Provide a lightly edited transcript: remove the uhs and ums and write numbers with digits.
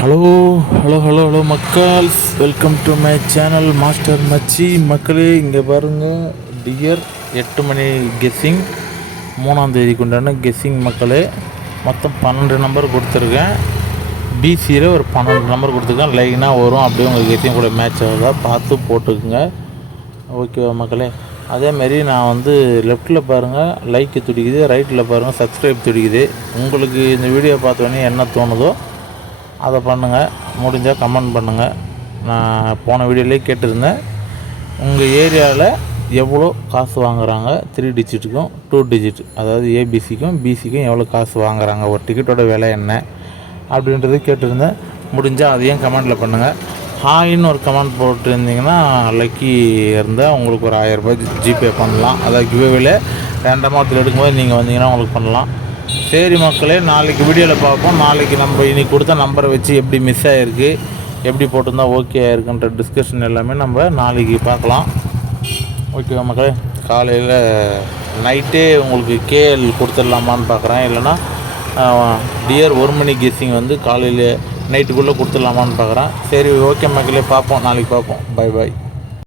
Hello மக்கள்ஸ், welcome to my channel master மச்சி. மக்களே இங்கே பாருங்கள், டியர் 8 மணி கெஸ்ஸிங் 3ஆம் தேதிக்கு உண்டான கெஸ்ஸிங். மக்களே மொத்தம் 12 நம்பர் கொடுத்துருக்கேன். பிசியில் ஒரு 12 நம்பர் கொடுத்துருக்கேன். லைனாக வரும், அப்படியே உங்கள் கெஸ்ஸிங் கூட மேட்ச் ஆகுதா பார்த்து போட்டுக்குங்க. ஓகேவா மக்களே? அதேமாரி நான் லெஃப்ட்டில் பாருங்கள் லைக்கு துடிக்குது, ரைட்டில் பாருங்கள் சப்ஸ்கிரைப் துடிக்குது. உங்களுக்கு இந்த வீடியோ பார்த்தோன்னே என்ன தோணுதோ அதை பண்ணுங்கள். முடிஞ்சால் கமெண்ட் பண்ணுங்கள். நான் போன வீடியோலேயே கேட்டிருந்தேன், உங்கள் ஏரியாவில் எவ்வளோ காசு வாங்குகிறாங்க 3 டிஜிட்டுக்கும் 2 டிஜிட், அதாவது ஏபிசிக்கும் பிசிக்கும் எவ்வளோ காசு வாங்குகிறாங்க, ஒரு டிக்கெட்டோட விலை என்ன அப்படின்றது கேட்டிருந்தேன். முடிஞ்சால் அதையும் கமெண்டில் பண்ணுங்கள். ஹாயின்னு ஒரு கமெண்ட் போட்டுருந்தீங்கன்னா லக்கி இருந்தால் உங்களுக்கு ஒரு 1000 ரூபாய் ஜிபே பண்ணலாம். அதாவது கிவ்அவேல ரேண்டமாக எடுக்கும்போது நீங்கள் வந்தீங்கன்னா உங்களுக்கு பண்ணலாம். சரி மக்களே, நாளைக்கு வீடியோவில் பார்ப்போம். நாளைக்கு நம்ம இன்றைக்கி கொடுத்த நம்பரை வச்சு எப்படி மிஸ் ஆகிருக்கு, எப்படி போட்டிருந்தா ஓகே ஆகிருக்குன்ற டிஸ்கஷன் எல்லாமே நம்ம நாளைக்கு பார்க்கலாம். ஓகேவா மக்களே? காலையில் நைட்டே உங்களுக்கு கேஎல் கொடுத்துடலாமான்னு பார்க்குறேன், இல்லைனா டியர் 1 மணி கெஸ்ஸிங் காலையில் நைட்டுக்குள்ளே கொடுத்துடலாமான்னு பார்க்குறேன். சரி ஓகே மக்களே, பார்ப்போம், நாளைக்கு பார்ப்போம். Bye bye.